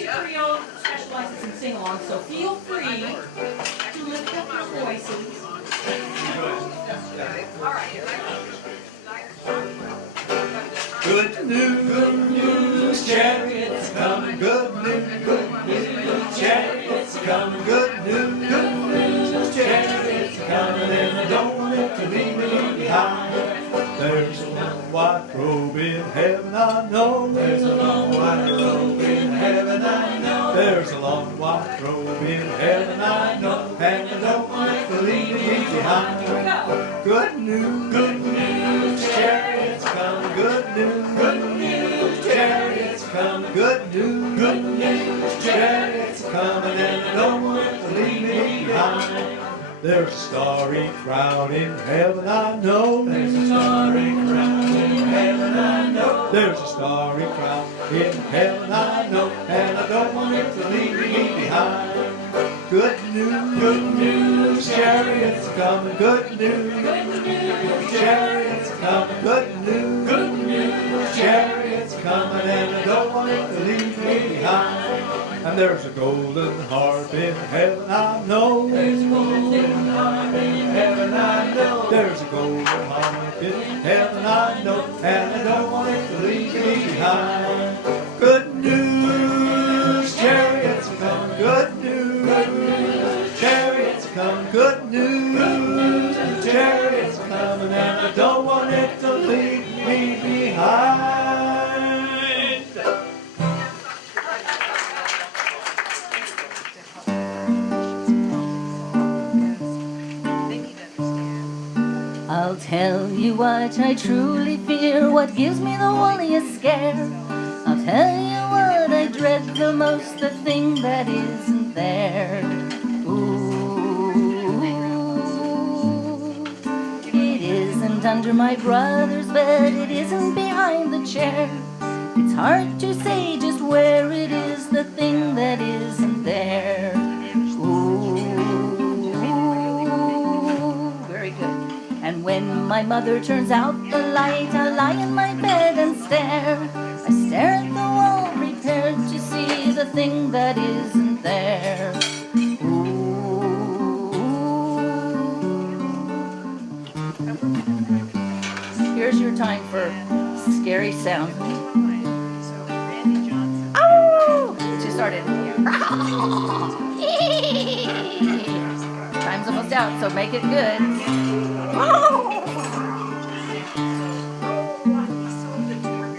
Trio specializes in sing-along, so feel free to lift up your voices. Good news, chariots coming. Good news, chariots coming. Good news, chariots coming. And I don't want it to leave me behind. There's a long white robe in heaven, I know. There's a long white robe in heaven, I know. There's a long white robe in heaven, I know. And I don't want it to leave me behind. Good news, chariots coming. Good news, chariots coming. Good news, chariots coming. And I don't want it to leave me behind. There's a starry crowd in heaven, I know. There's a starry crowd in heaven, I know. There's a starry crowd in heaven, I know. And I don't want it to leave me behind. Good news, chariots coming. Good news, chariots coming. Good news, chariots coming. And I don't want it to leave me behind. And there's a golden harp in heaven, I know. There's a golden harp in heaven, I know. There's a golden harp in heaven, I know. And I don't want it to leave me behind. Good news, chariots come. Good news, chariots come. Good news, chariots coming. And I don't want it to leave me behind. I'll tell you what I truly fear, what gives me the Wallia scare. I'll tell you what I dread the most, the thing that isn't there. Ooh, it isn't under my brother's bed, it isn't behind the chair. It's hard to say just where it is, the thing that isn't there. And when my mother turns out the light, I lie in my bed and stare. I stare at the wall, prepared to see the thing that isn't there. Ooh. Here's your time for scary sound. Oh! It just started. Time's almost out, so make it good.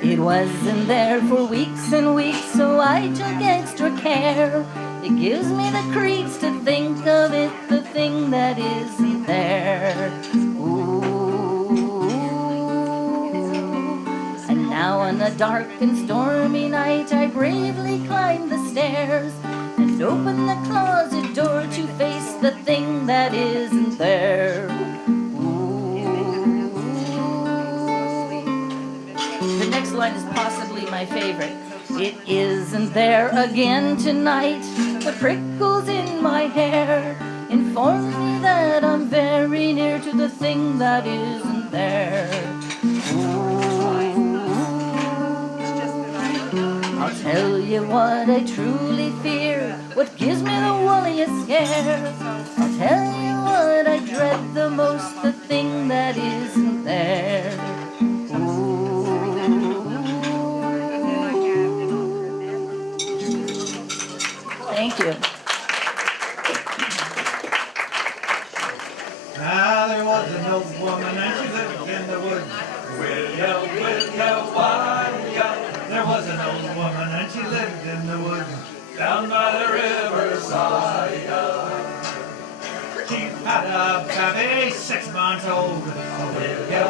It wasn't there for weeks and weeks, so I took extra care. It gives me the creeps to think of it, the thing that isn't there. Ooh. And now on a dark and stormy night, I bravely climb the stairs and open the closet door to face the thing that isn't there. The next line is possibly my favorite. It isn't there again tonight. The prickles in my hair inform me that I'm very near to the thing that isn't there. Ooh. I'll tell you what I truly fear, what gives me the Wallia scare. I'll tell you what I dread the most, the thing that isn't there. Thank you. Now there was an old woman and she lived in the woods. Weelia, Wallia. There was an old woman and she lived in the woods down by the riverside. She had a baby 6 months old. Weelia,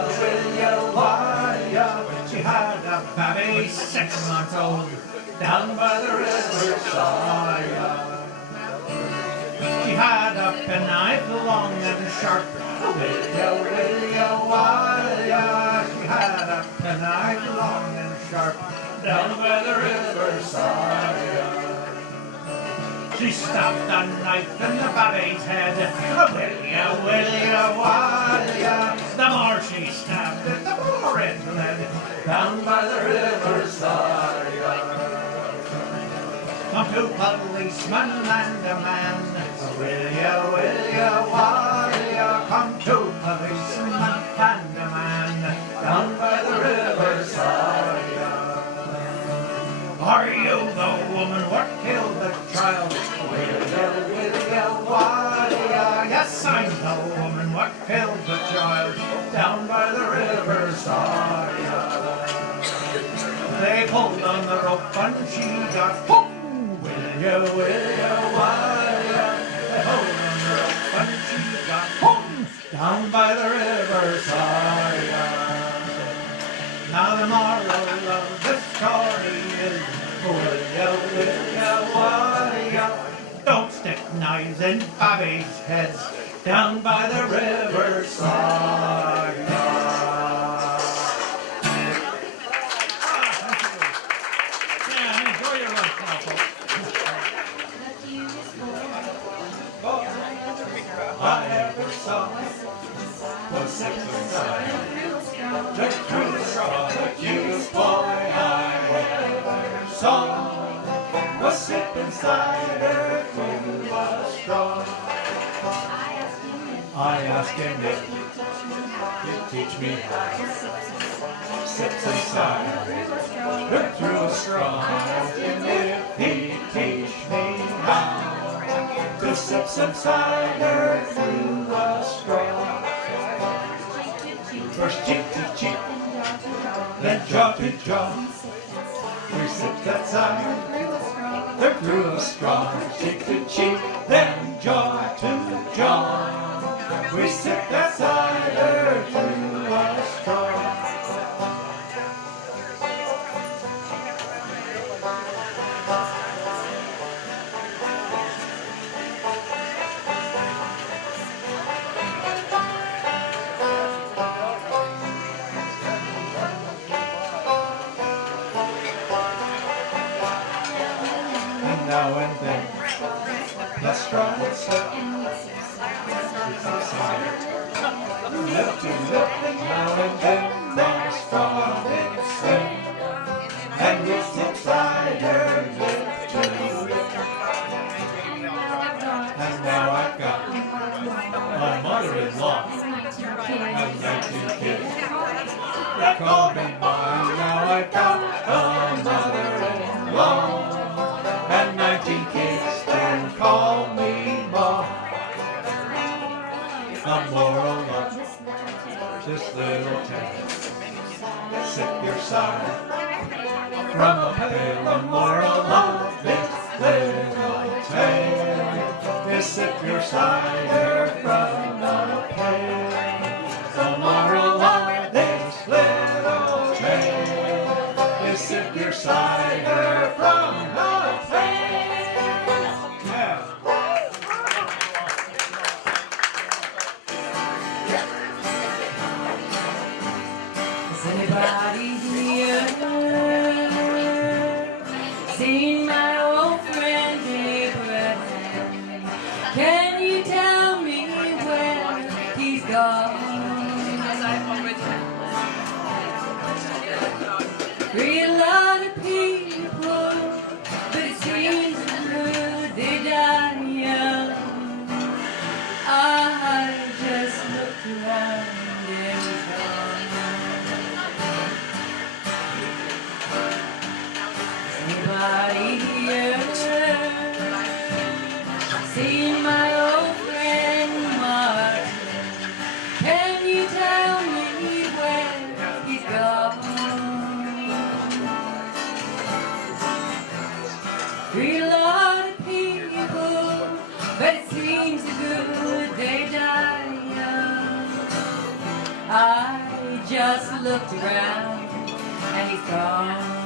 Wallia. She had a baby 6 months old down by the riverside. She had a penknife long and sharp. Weelia, Wallia. She had a penknife long and sharp down by the riverside. She stopped the knife in the baby's head. Weelia, Wallia. The more she stabbed it, the more it bled down by the riverside. Come to policeman and a man. Weelia, Wallia. Come to policeman and a man down by the riverside. Are you the woman what killed the child? Weelia, Wallia. Yes, I'm the woman what killed the child down by the riverside. They pulled on the rope and she got hooked. Weelia, Wallia. They pulled on the rope and she got hooked down by the riverside. Now the moral of the story is Weelia, Wallia. Don't stick knives in babbies' heads down by the riverside. I ever saw was Sippin the Thru straw, the cutest boy I ever saw was Sippin cider through a straw. I asked him if he'd teach me how to sip some cider through a straw. I asked him if he'd teach me how to sip some cider through a straw. First cheek to cheek, then jaw to jaw. We sipped that cider through a straw. Cheek to cheek, then jaw to jaw. We sipped that cider through a straw. Now and then, the straw would slip, lip to lip, now and then, the straw would slip, and we sip cider lip to lip. And now I've got my mother-in-law and 19 kids. They call me mine, now I've got a mother-in-law. And 19 kids then call me Mom. A moral of this little tale. Sip your cider from a pail. A moral of this little tale is sip your cider from a pail. A moral of this little tale is sip your cider from a pail. Anybody here seen my old friend Abraham? Can you tell me where he's gone? Real lot of people, but it seems good they die young. I just looked around and he's gone. Anybody here seen my old friend Martin? Can you tell me where he's gone? Real lot of people, but it seems good they die young. I just looked around and he's gone.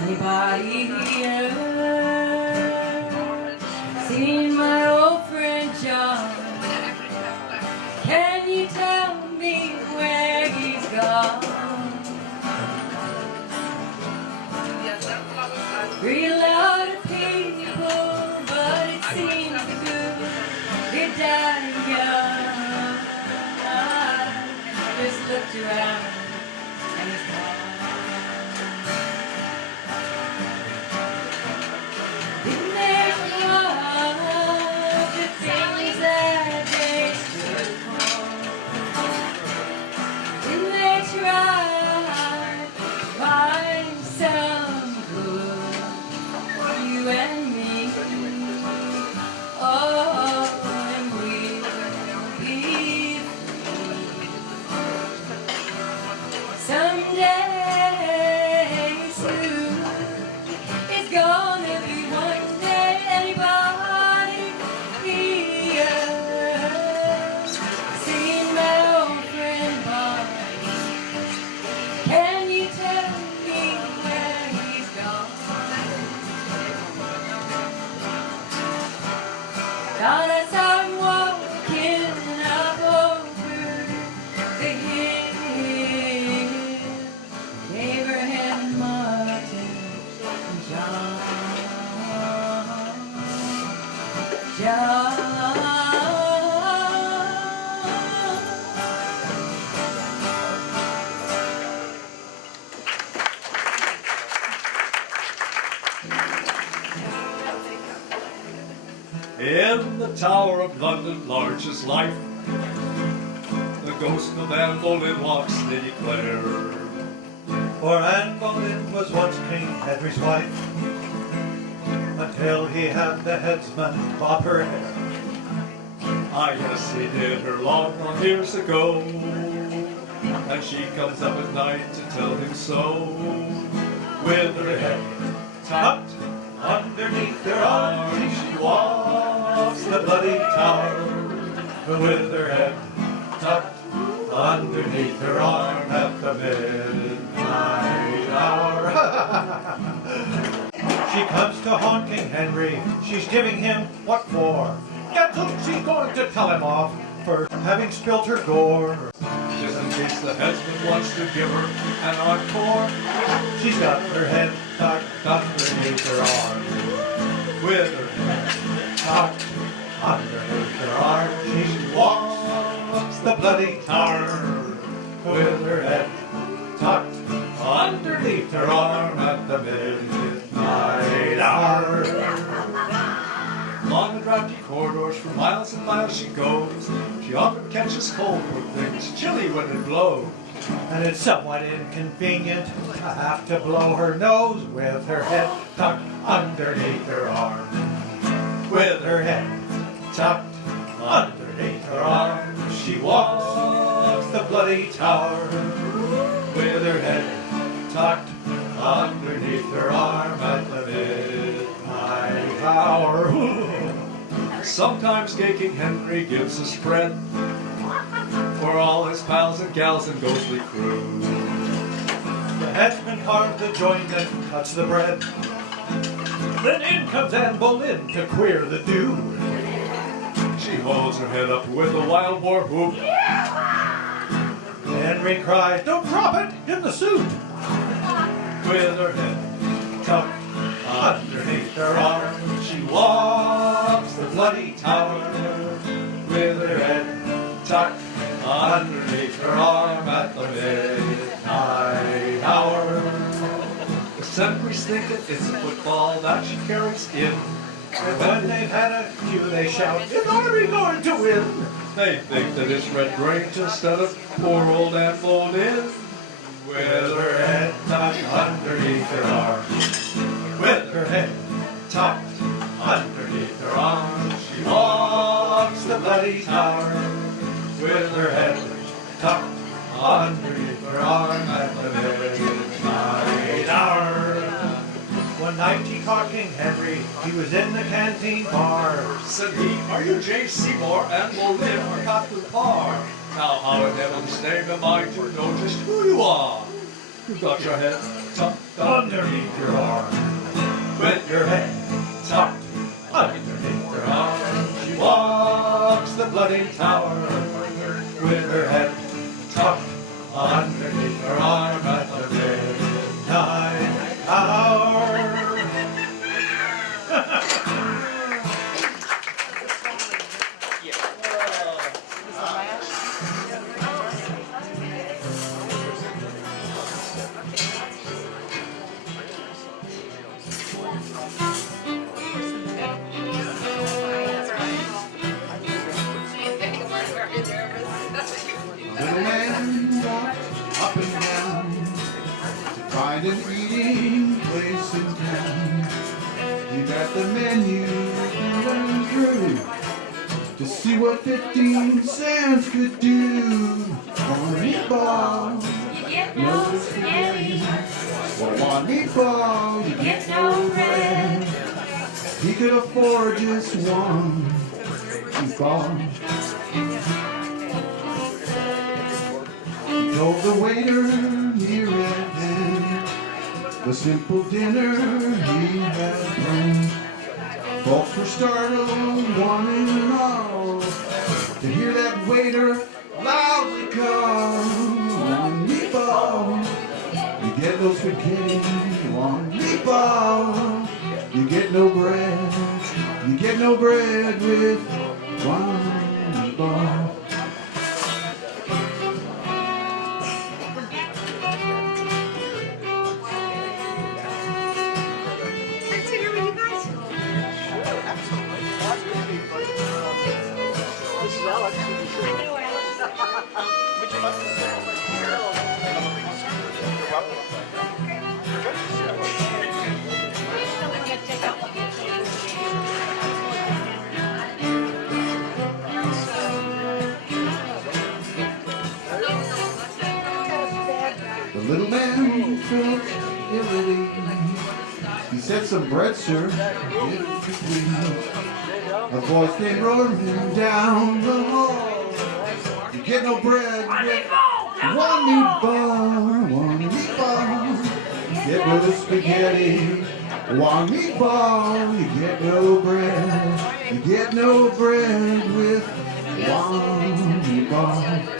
Anybody here seen my old friend John? Can you tell me where he's gone? Real lot of people, but it seems good they die young. I just looked around and he's gone. Down as I'm walking up over the hill, Abraham, Martin, and John. In the Tower of London, large as life, the ghost of Anne Boleyn walks, they declare. For Anne Boleyn was once King Henry's wife, until he had the headsman bob her hair. Ah, yes, he did her long, long years ago, and she comes up at night to tell him so, with her head tucked underneath her arm. She walks the bloody tower, with her head tucked underneath her arm at the midnight hour. She comes to haunt King Henry, she's giving him what for? Get up, she's going to tell him off for having spilt her gore. Just in case the headsman wants to give her an encore, She's got her head tucked underneath her arm, with her head tucked underneath her arm. She walks the bloody tower, with her head tucked underneath her arm at the midnight hour. Long and drafty corridors for miles and miles she goes. She often catches cold with things chilly when it blows. And it's somewhat inconvenient to have to blow her nose with her head tucked underneath her arm. With her head tucked underneath her arm, she walks the bloody tower, with her head tucked underneath her arm at the midnight hour. Sometimes gay King Henry gives a spread for all his pals and gals and ghostly crew. The headsman carves the joint and cuts the bread. Then in comes Anne Boleyn to queer the do. She holds her head up with a wild boar whoop. Henry cries, "Don't drop it in the suit!" With her head Tucked underneath her arm, she walks the bloody tower, with her head tucked underneath her arm at the midnight hour. The sentries think it's a football that she carries in. And when they've had a few, they shout, "Is Army going to win?" They think that it's red grange instead of poor old Anne Boleyn. With her head tucked underneath her arm, with her head tucked underneath her arm, she walks the bloody tower, with her head tucked underneath her arm at the midnight hour. One night he caught King Henry, he was in the canteen bar. Said he, "Are you J. Seymour and Boleyn or Captain Parr? Now how in heaven's name am I to know just who you are? You've got your head tucked Underneath your arm, with your head tucked underneath her arm, she walks the bloody tower, with her head tucked underneath her arm at the midnight hour. Little man walked up and down to find an eating place in town. He got the menu and through to see what 15 cents could do. On a meatball, no spaghetti. For one meatball, you get no bread. He could afford just one meatball. Told the waiter near at hand the simple dinner he had planned. Folks were startled, one and all, to hear that waiter loudly call, one meatball. You get no spaghetti, one meatball. You get no bread, you get no bread with one meatball. The little man felt ill. He said, "Some bread, sir, if you please." A voice came rolling down the hall. You get no bread with one meatball, one meatball. You get no spaghetti, one meatball. You get no bread, you get no bread with one meatball.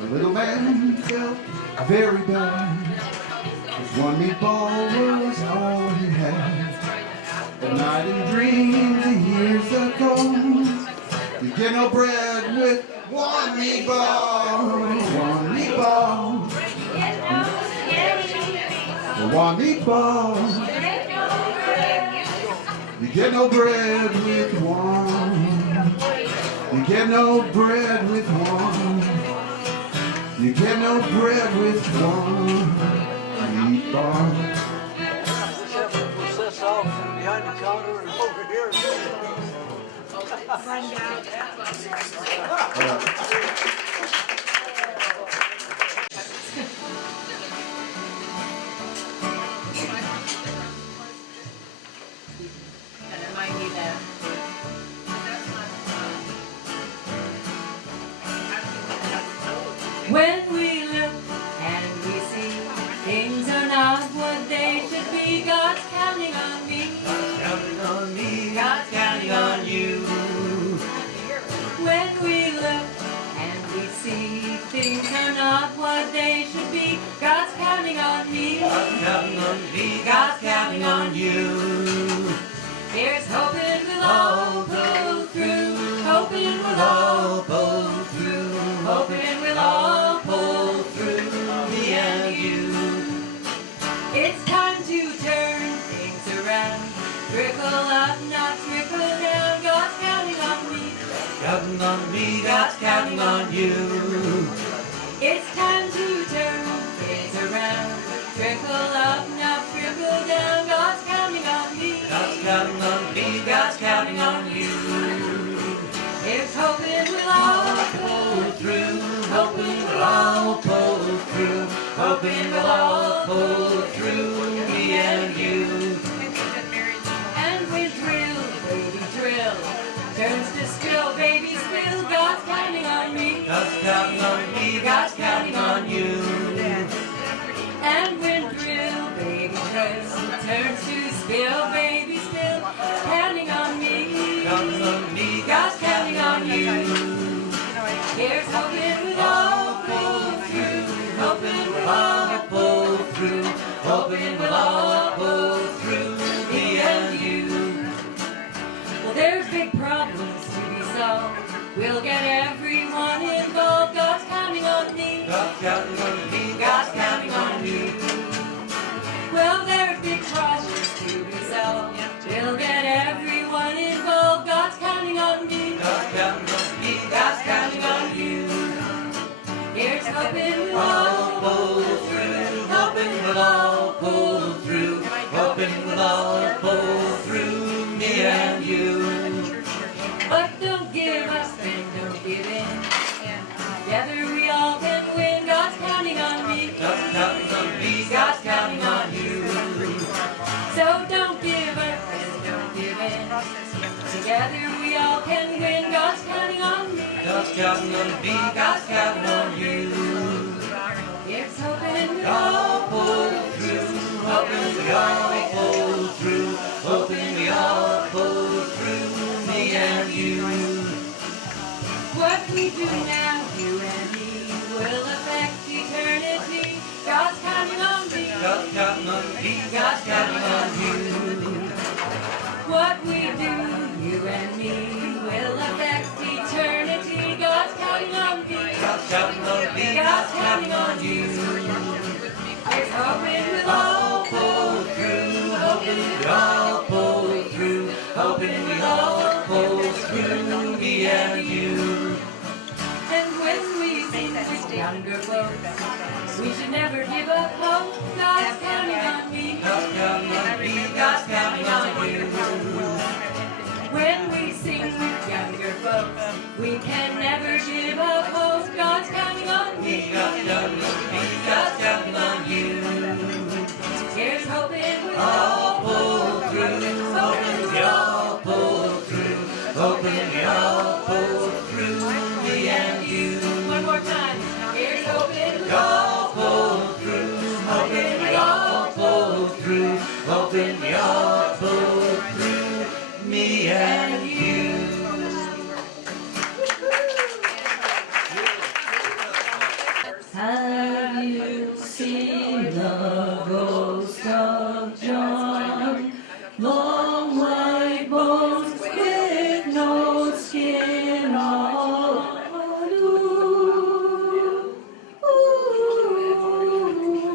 The little man felt very bad, 'cause one meatball was all he had. At night in dreams, years ago, you get no bread with one meatball, one meatball, one meatball. You get no bread with one. You get no bread with one. You get no bread with one meatball. Behind the counter and over here. And it might be that. When we look and we see things are not what they should be, God's counting on me. Counting on me, God's counting on you. When we look and we see things are not what they should be, God's counting on me. counting on me, God's counting on you. Here's hoping we'll all pull through, hoping we'll all pull through, hoping we'll all pull through, me and you. It's time to turn things around, trickle up, not trickle down. God's counting on me. Counting on me, God's counting on you. It's time to turn things around, trickle up, not trickle down. God's counting on me. God's counting on me, God's counting on you. Here's hoping we'll all pull through, hoping we'll all pull through, hoping we'll all pull through, me and you. And we drill, baby drill, turns to spill, baby spill. God's counting on me. God's counting on me, God's counting on you. And when drill, baby drill, turns to spill, baby spill. Counting on me. Counting on me, God's counting on you. Here's hoping we'll all pull through, hoping we'll all pull through, hoping we'll all pull through, me and you. Well, there's big problems to be solved. We'll get everyone involved. God's counting on me. God's counting on me, God's counting on you. Well, there's big problems to be solved. We'll get everyone involved. God's counting on me. God's counting on me, God's counting on you. Here's hoping we'll all pull through, hoping we'll all pull through, hoping God's counting on me, God's counting on you. So don't give up and don't give in. Together we all can win. God's counting on me. God's counting on me, God's counting on you. Here's hoping we All all pull through, hoping we all pull through, hoping we all pull through, me and you. what we do now, you and me, will affect eternity. God's counting on me. God's counting on me, God's counting on you. What we do, you and me, will affect eternity. God's counting on me. God's counting on me, God's counting on you. Here's hoping we'll all All pull through, hoping we all pull through, hoping we all pull through, me and you. And when we sing with younger folks, we should never give up hope. God's counting on me. God's counting on me, God's counting on you. When we sing with younger folks, we can never give up hope. God's counting on me. God's counting on me, God's counting on you. Here's hoping we'll All pull through, hoping we all pull through, hoping we all pull through, me and you. one more time. Here's hoping we'll All pull through, hoping we all pull through, hoping we all pull through, me and you. Have you seen the ghost of John? Long white bones with no skin all blue.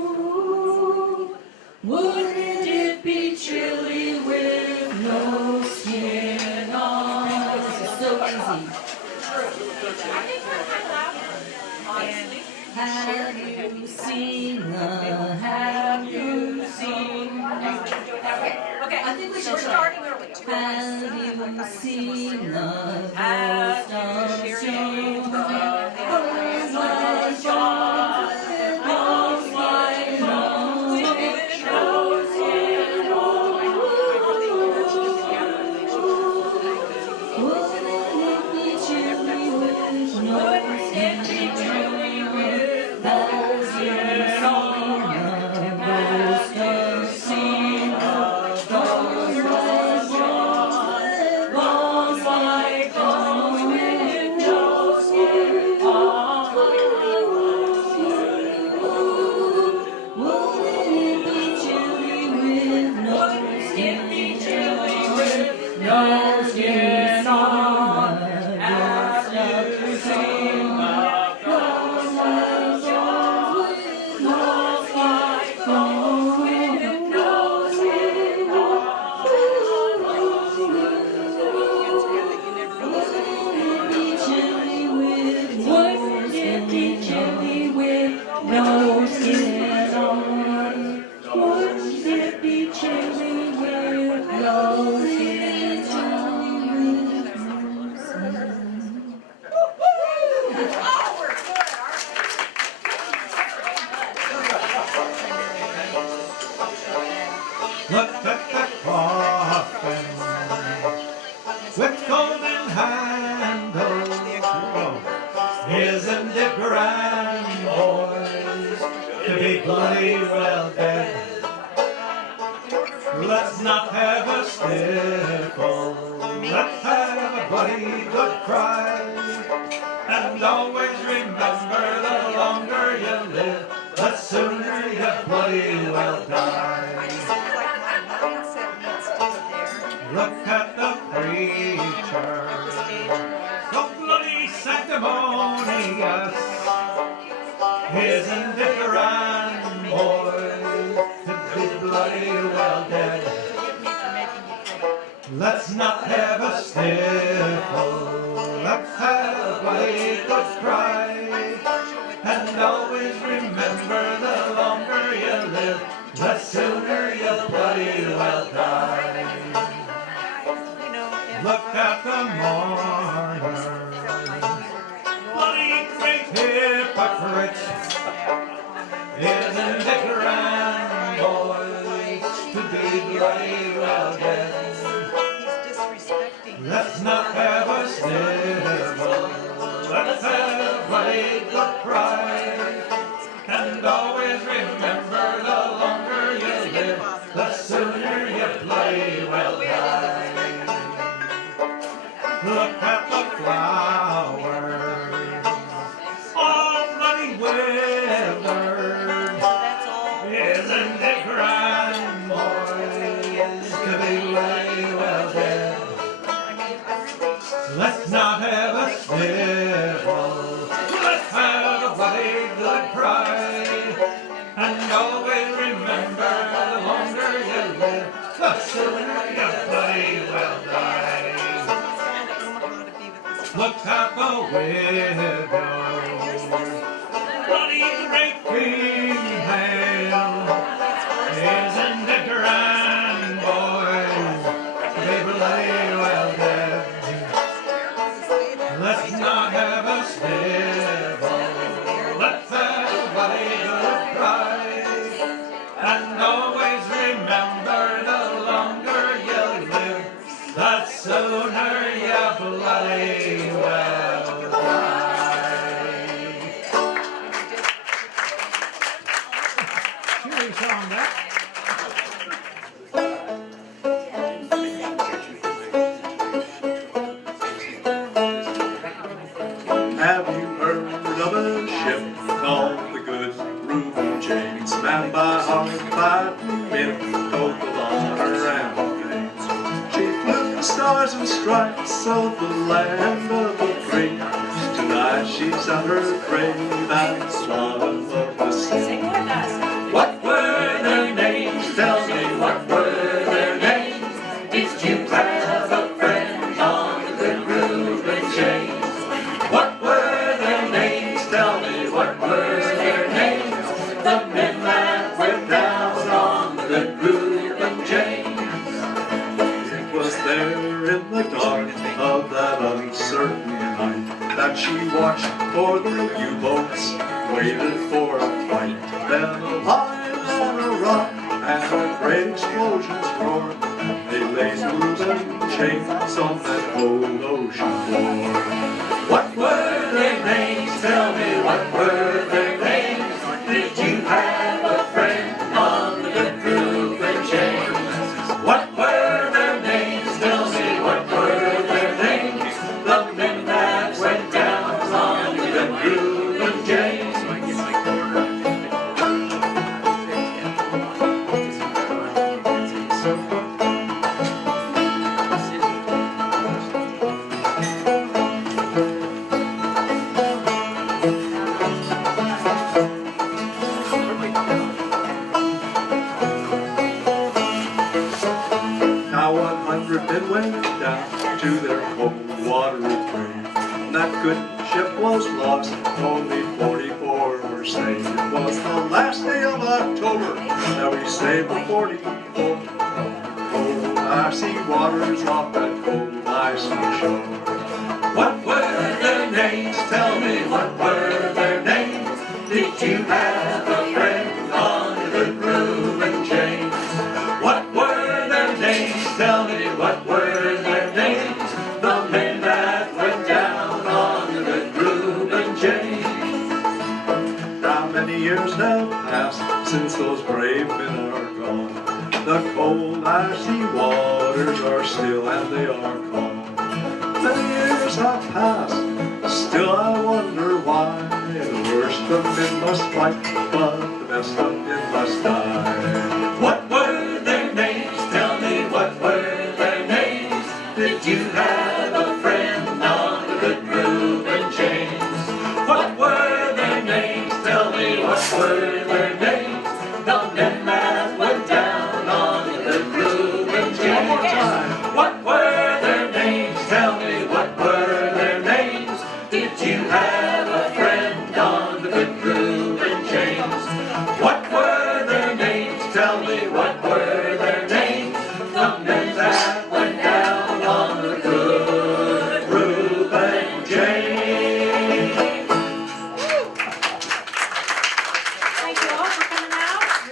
Ooh, wouldn't it be chilly with no skin on? This is so easy. Have you seen have you seen? Okay, I think we're starting early. Have you seen the ghost of John? Those white bones with those white bones with no skin on. Wouldn't it be chilly with no skin on? Look at the coffin with golden handles. Isn't it grand, boys, to be bloody well dead? Let's not have a sniffle, let's have a bloody good cry. And always remember, the longer you live, the sooner you bloody well die. Look at the preacher, so bloody sanctimonious. Isn't it grand, boys, to be bloody well dead? Let's not have a sniffle, let's have a bloody good cry. And always remember, the longer you live, the sooner you bloody well die. Look at the mourners, bloody great hypocrites. bloody well dead. Let's not have a snivel, let's have a bloody good cry, and always remember the longer you live, the sooner you bloody well die. Look at the flowers, all bloody withered. Isn't it grand, boys, to be bloody well dead? Let's not have a snivel, let's have a bloody good cry, and always remember the longer you live, the sooner you bloody well die. Look at the widow, bloody great female. Isn't it grand, boys, to be bloody well dead? Let's not have a snivel, let's have a bloody good cry, and always remember the longer you live, the sooner you bloody well die. Cheery song, that. Have you heard of a ship called the Good Reuben James, manned by hard fighting men, towed the water and the plains? She flew the stars and stripes of the land of the free. Tonight she's at her grave at the bottom of the sea. What were their names? Tell me, what were their names? Did you have a friend on the Good Reuben James? What were their names? Tell me, what were their names? The men that went down on the Good Reuben James. It was there in the dark of that uncertain night that she watched for the U-boats, waited for a fight. Then a line on a rock and a great explosion's roar. They laid Reuben James on that old ocean floor. What were their names? Tell me, what were their names? Did you have a friend on the Good Reuben James? What were their names? Tell me, what were their names? The men that went down on the Good Reuben James. Now 100 men went down to their cold watery grave. That good ship was lost, only 44 were saved. It was the last day of October that we saved the 44. Cold icy waters off that cold icy shore. What were their names? Tell me, what were their names? Did you have a friend on the Good Reuben James? What were their names? Tell me, what were their names? The men that went down on the Good Reuben James. Now many years have passed since those brave men are gone. The cold icy waters are still and they are calm. Many years have passed, still I wonder why. The worst of men must fight, but the best of men must die.